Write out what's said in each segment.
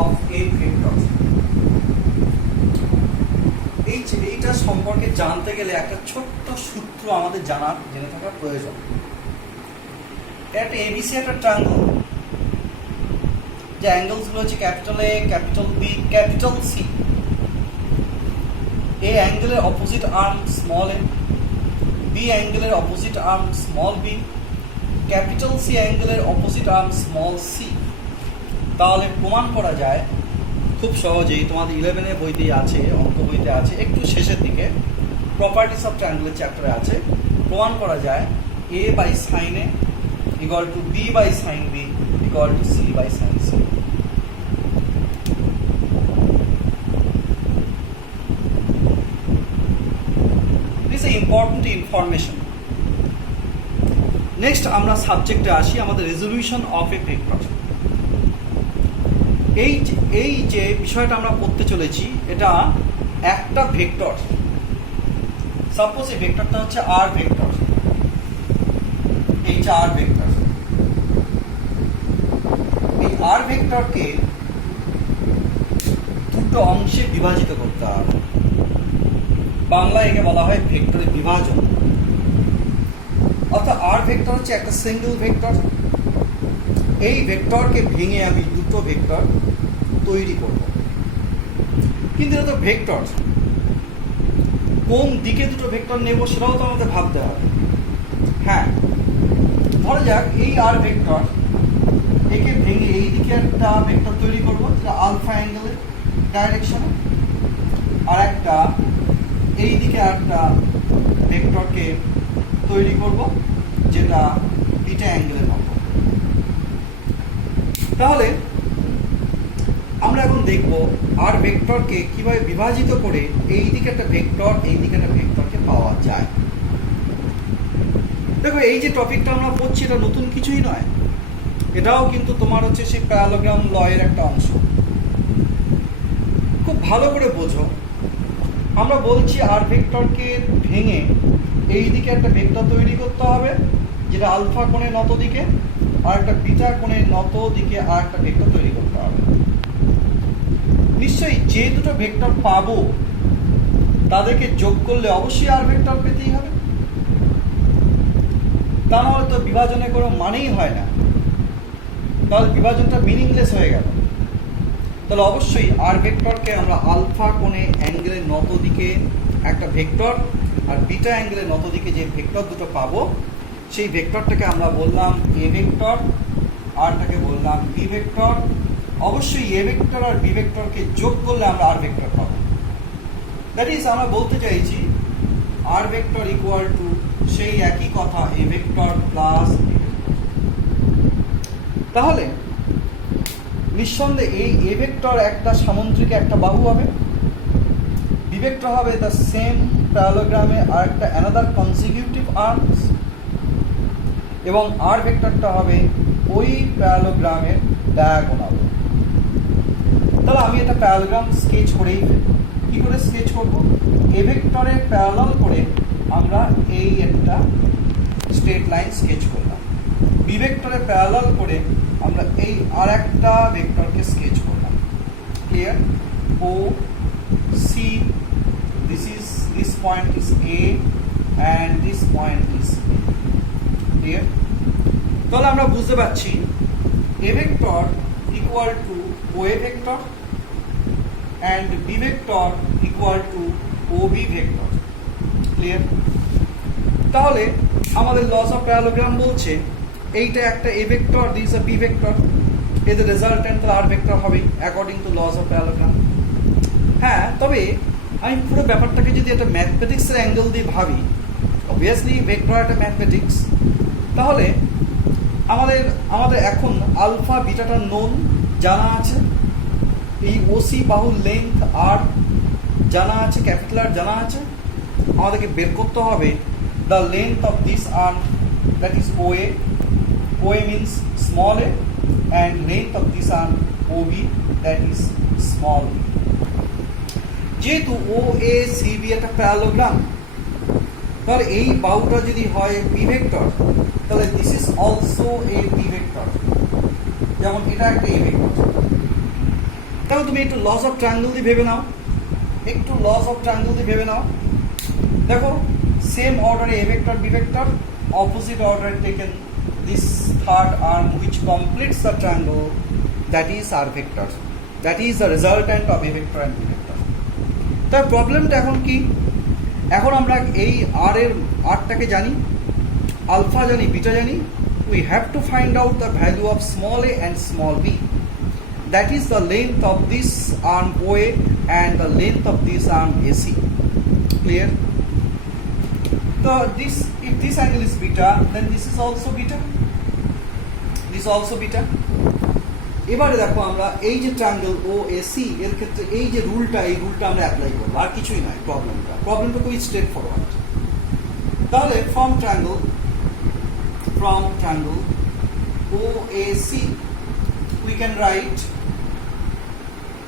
Of a vector. এইটা সম্পর্কে জানতে গেলে একটা ছোট্ট সূত্র আমাদের জেনে থাকার প্রয়োজন। একটা এবিসি একটা ট্রায়াঙ্গল, যে অ্যাঙ্গেলসগুলো হচ্ছে capital A, capital B, capital C. A অ্যাঙ্গেলের opposite arm small a, B অ্যাঙ্গেলের opposite arm small b, capital C অ্যাঙ্গেলের অপোজিট আর্ম স্মল সি। তাহলে প্রমাণ করা যায় খুব সহজেই, তোমাদের 11 বইতেই আছে, অঙ্ক বইতে আছে, একটু শেষের দিকে প্রপার্টিস অফ ট্রায়াঙ্গেলের চ্যাপ্টারে আছে। প্রমাণ করা যায় a by sine A equal to b by sine B equal to c by sine C. This a important information. Next আমরা সাবজেক্টে আসি, আমাদের রেজলিউশন অফ এ ভেক্টর। এই যে বিষয়টা আমরা পড়তে চলেছি, এটা একটা ভেক্টর। সাপোজ এই ভেক্টরটা হচ্ছে আর ভেক্টর, এই যে আর ভেক্টর, এই আর ভেক্টরকে দুটো অংশে বিভাজিত করতে হবে। বাংলায় একে বলা হয় ভেক্টরের বিভাজন। অর্থাৎ আর ভেক্টর হচ্ছে একটা সিঙ্গেল ভেক্টর। এই ভেক্টরকে ভেঙে আমি দুটো ভেক্টর তৈরি করব। কিন্তু এটা তো ভেক্টর, কোন দিকে দুটো ভেক্টর নেব সেটাও তো আমাদের ভাবতে হবে। হ্যাঁ, ধরা যাক এই আর ভেক্টর, একে ভেঙে এই দিকে একটা ভেক্টর তৈরি করব যেটা আলফা অ্যাঙ্গেলের ডাইরেকশনে, আর একটা এই দিকে একটা ভেক্টরকে তৈরি করব যেটা বিটা অ্যাঙ্গেলের মতো। তাহলে আমরা এখন দেখব আর ভেক্টরকে কিভাবে বিভাজিত করে এই দিকে একটা ভেক্টর, এই দিকে একটা ভেক্টরকে পাওয়া যায়। দেখো, এই যে টপিকটা আমরা পড়ছি এটা নতুন কিছুই নয়, এটাও কিন্তু তোমার হচ্ছে সেই প্যারালোগ্রাম ল এর একটা অংশ। খুব ভালো করে বোঝো, আমরা বলছি আর ভেক্টরকে ভেঙে এই দিকে একটা ভেক্টর তৈরি করতে হবে যেটা আলফা কোণে নত দিকে, আর একটা বিটা কোণে নত দিকে আর একটা ভেক্টর তৈরি করতে হবে। নিশ্চয়ই যে দুটো ভেক্টর পাবো তাদেরকে যোগ করলে অবশ্যই আর ভেক্টর পেতেই হবে, তা নাহলে তো বিভাজনের কোনো মানেই হয় না, তাহলে বিভাজনটা মিনিংলেস হয়ে গেল। তাহলে অবশ্যই আর ভেক্টরকে আমরা আলফা কোণে অ্যাঙ্গেলের নত দিকে একটা ভেক্টর আর বিটা অ্যাঙ্গেলের নত দিকে যে ভেক্টর দুটো পাবো সেই ভেক্টরটাকে আমরা বললাম এ ভেক্টর, আরটাকে বললাম বি ভেক্টর। অবশ্যই এ ভেক্টর আর বি ভেক্টরকে যোগ করলে আমরা আর ভেক্টর পাবো। দ্যাট ইজ, আমরা বলতে চাইছি আর ভেক্টর ইকুয়াল টু সেই একই কথা এ ভেক্টর প্লাস। তাহলে নিঃসন্দেহে এই এ ভেক্টর একটা সামুদ্রিক একটা বাহু হবে, বি ভেক্টর হবে দ্য সেম প্যারালোগ্রামে আর একটা অ্যানাদার কনজিকিউটিভ আর্মস, এবং আর ভেক্টরটা হবে ওই প্যারালোগ্রামের ডায়াগোনাল। তাহলে আমি একটা প্যারালোগ্রাম স্কেচ করেই ফেলব। কি করে স্কেচ করব? এ ভেক্টরের প্যারালাল করে আমরা এই একটা স্ট্রেট লাইন স্কেচ করলাম, বি ভেক্টরের প্যারালাল করে আমরা এই আর একটা ভেক্টরকে স্কেচ করলাম। Clear? O C, this point is A and this point is B. Clear? তাহলে আমরা বুঝতে পারছি A vector equal to OA vector and B vector equal to OB vector. Clear? তাহলে আমাদের লস অফ প্যারালোগ্রাম বলছে এইটা একটা A vector, this is a B vector, এদের রেজাল্টেন্ট আর ভেক্টর হবে according to loss of parallelogram. হ্যাঁ, তবে আমি পুরো ব্যাপারটাকে যদি একটা ম্যাথমেটিক্সের অ্যাঙ্গেল দিয়ে ভাবি, অবভিয়াসলি ভেক্টর একটা ম্যাথমেটিক্স, তাহলে আমাদের এখন আলফা বিটাটা নোন জানা আছে, এই ওসি বাহুর লেন্থ আর জানা আছে, ক্যাপিটাল আর জানা আছে। আমাদেরকে বের করতে হবে the length of this arm, that is OA, OA means small a, and length of this arm OB, that is small b. যেহেতু OACB একটা প্যারালোগ্রাম, তাহলে এই বাহুটা যদি হয় বি ভেক্টর, তাহলে this is also a B vector, যেমন এটা একটা এ ভেক্টর। দেখো তুমি একটু লস অফ ট্রায়াঙ্গেল দিয়ে ভেবে নাও, একটু লস অফ ট্রায়াঙ্গেল দিয়ে ভেবে নাও। দেখো সেম অর্ডারে A vector B vector, opposite অর্ডারে taken this third arm which completes the triangle, that is r vector, that is the resultant of a vector and b vector. তার প্রবলেমটা এখন কি, এখন আমরা এই আর এর আরটাকে জানি, আলফা জানি, বিটা জানি। we have to find out the value of small a and small b, that is the length of this arm OA and the length of this arm AC. Clear? So this, if this angle is beta, then this is also beta, this is also beta. এবারে দেখো আমরা এই যে triangle OAC এর ক্ষেত্রে এই যে রুলটা, এই রুলটা আমরা অ্যাপ্লাই করব, আর কিছুই নয়। প্রবলেমটা খুবই স্ট্রেট ফরওয়ার্ড। তাহলে from triangle OAC we can write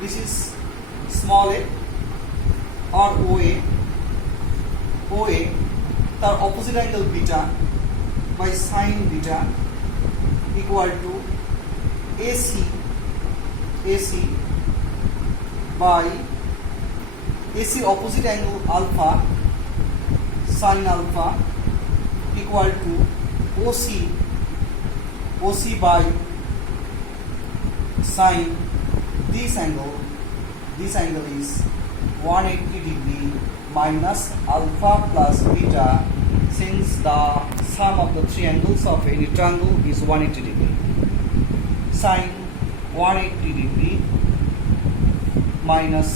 this is small a or OA তার opposite angle beta by sin beta equal to AC by AC opposite angle alpha sin alpha equal to OC by sin this angle is 180 degree minus alpha plus beta, since the sum of the three angles of any triangle is 180 degree. Sin 180 degree minus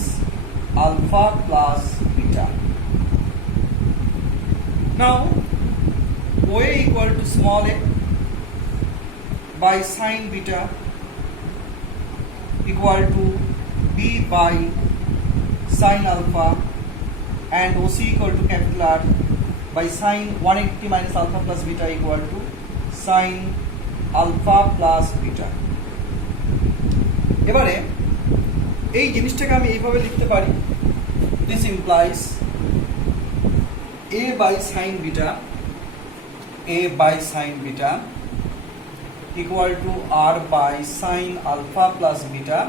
alpha plus beta. Now OA equal to small a by sin beta equal to B by sin alpha, and OC equal to capital R by sin 180 minus alpha plus beta equal to sin alpha plus beta. এবারে এই জিনিসটাকে আমি এইভাবে লিখতে পারি, this implies A by sin beta equal to R by sin alpha plus beta,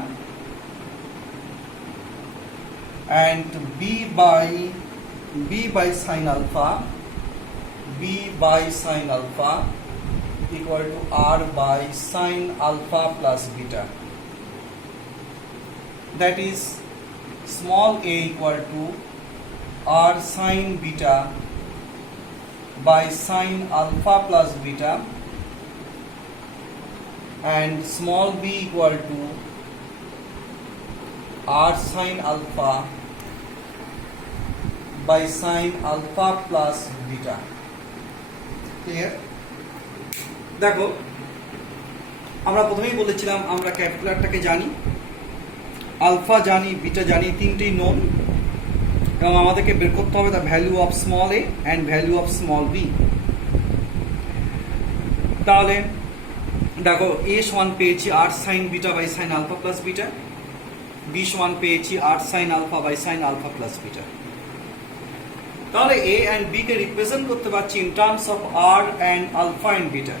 and B by sin alpha equal to R by sin alpha plus beta, that is small a equal to R sin beta by sin alpha plus beta, and small b equal to R sin alpha by sin alpha plus beta. Clear? দেখো আমরা প্রথমেই বলেছিলাম আমরা ক্যাপিটালটাকে জানি, alpha জানি, beta জানি, তিনটেই known, এবং আমাদেরকে বের করতে হবে the value of small a and value of small b. তাহলে দেখো এ সমান পেয়েছি R sine beta by sine alpha plus beta, B সমান পেয়েছি R sine alpha by sine alpha plus beta. তাহলে এ অ্যান্ড বি কে represent করতে পারছি in terms of R and alpha and beta.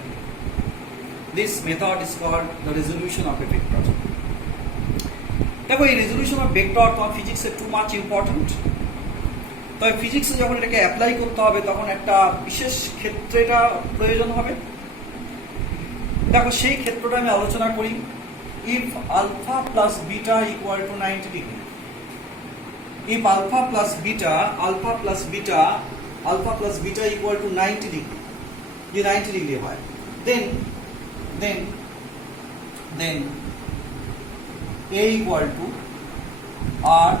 This method is called the resolution of a vector. দেখো এই resolution of vector তোমার ফিজিক্সে too much important. তবে ফিজিক্সে যখন এটাকে অ্যাপ্লাই করতে হবে তখন একটা বিশেষ ক্ষেত্রে এটা প্রয়োজন হবে। দেখো সেই ক্ষেত্রটা আমি আলোচনা করি। If alpha plus beta equal to 90 degree, if alpha plus beta equal to 90 degree, ये 90 degree হয়, then a equal to r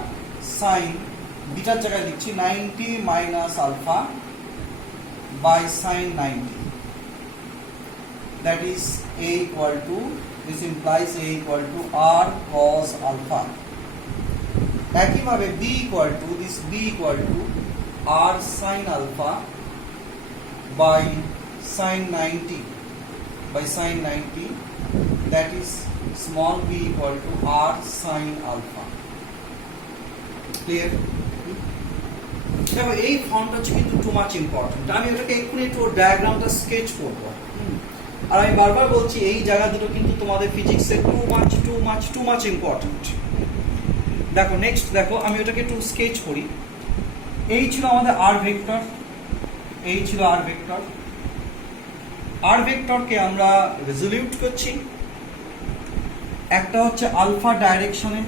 sin beta জায়গায় লিখছি 90 minus alpha by sin 90, that is a equal to, this implies a equal to r cos alpha. একইভাবে b equal to r sin alpha by sin 90, that is small b equal to r sin alpha. Clear? দেখো এই ফর্মটা হচ্ছে কিন্তু too much important. আমি এটাকে এক্ষুনি একটু ডায়াগ্রামটা স্কেচ করবো। আর আমি বারবার বলছি এই জায়গা দুটো কিন্তু তোমাদের ফিজিক্সে টু মাচ ইম্পর্টেন্ট। দেখো নেক্সট দেখো, আমি ওটাকে একটু স্কেচ করি। এই ছিল আমাদের আর ভেক্টর, এই ছিল আর ভেক্টর। আর ভেক্টরকে আমরা রেজলিউট করছি। একটা হচ্ছে আলফা ডাইরেকশনে,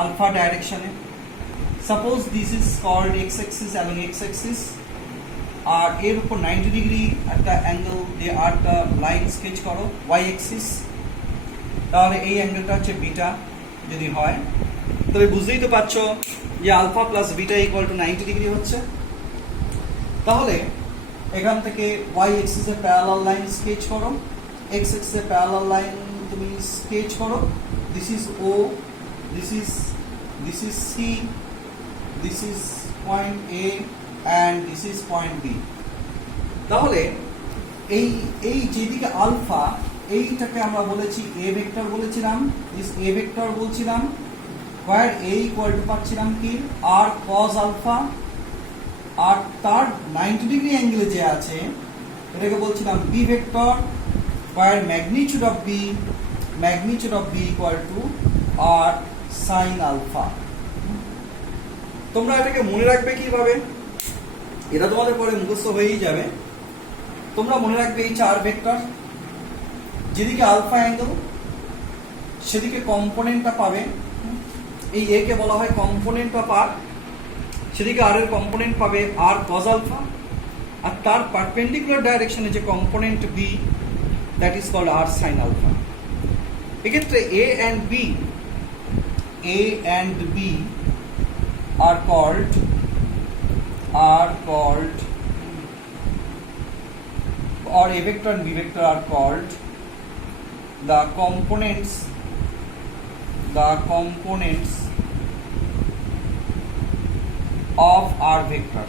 আলফা ডাইরেকশনে suppose this is called X axis এবং এক্স অ্যাক্সিস, আর এর উপর 90 ডিগ্রি একটা অ্যাঙ্গেল দিয়ে আর একটা লাইন স্কেচ করো ওয়াই অ্যাক্সিস, তাহলে এই অ্যাঙ্গেলটা হচ্ছে বিটা যদি হয়, তবে বুঝতেই তো পারছো যে alpha plus beta equal to 90 degree হচ্ছে। তাহলে এখান থেকে ওয়াই অ্যাক্সিসে প্যারালাল লাইন স্কেচ করো, এক্স অ্যাক্সিসে প্যারালাল লাইন তুমি স্কেচ করো। This is O, this is C, this is point A and this is point B. তাহলে এই যেদিকে আলফা, এইটাকে আমরা বলেছি এ ভেক্টর বলেছিলাম, দিস এ ভেক্টর বলছিলাম, হোয়ার এ ইকুয়াল টু পাচ্ছিলাম কি আর কজ আলফা, আর তার 90 ডিগ্রি অ্যাঙ্গেলে যে আছে এটাকে বলছিলাম B vector, where magnitude of B equal to R sine alpha. তোমরা এটাকে মনে রাখবে কিভাবে, এটা তোমাদের পরে মুখস্থ হয়েই যাবে। তোমরা মনে রাখবে এই চার ভেক্টর, যেদিকে আলফা অ্যাঙ্গেল সেদিকে কম্পোনেন্টটা পাবে, এই এ কে বলা হয় কম্পোনেন্ট অফ আর, সেদিকে আর এর কম্পোনেন্ট পাবে আর কজ আলফা, আর তার পারপেন্ডিকুলার ডাইরেকশনে যে component B that is called R sine alpha. এক্ষেত্রে A and B are called or A vector and B vector are called the components of R vector।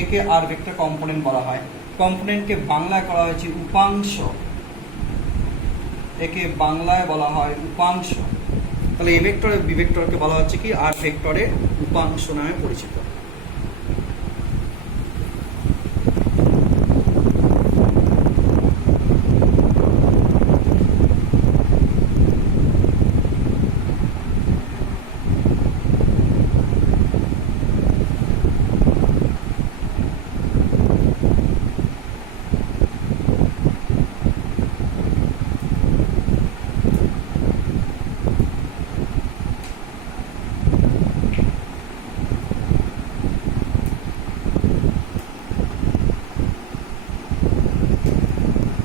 একে আর vector component বলা হয়। কম্পোনেন্টকে বাংলায় করা হয়েছে উপাংশ, একে বাংলায় বলা হয় উপাংশ। তাহলে এ ভেক্টর বি ভেক্টরকে বলা হচ্ছে কি আর ভেক্টরের উপাংশ নামে পরিচিত।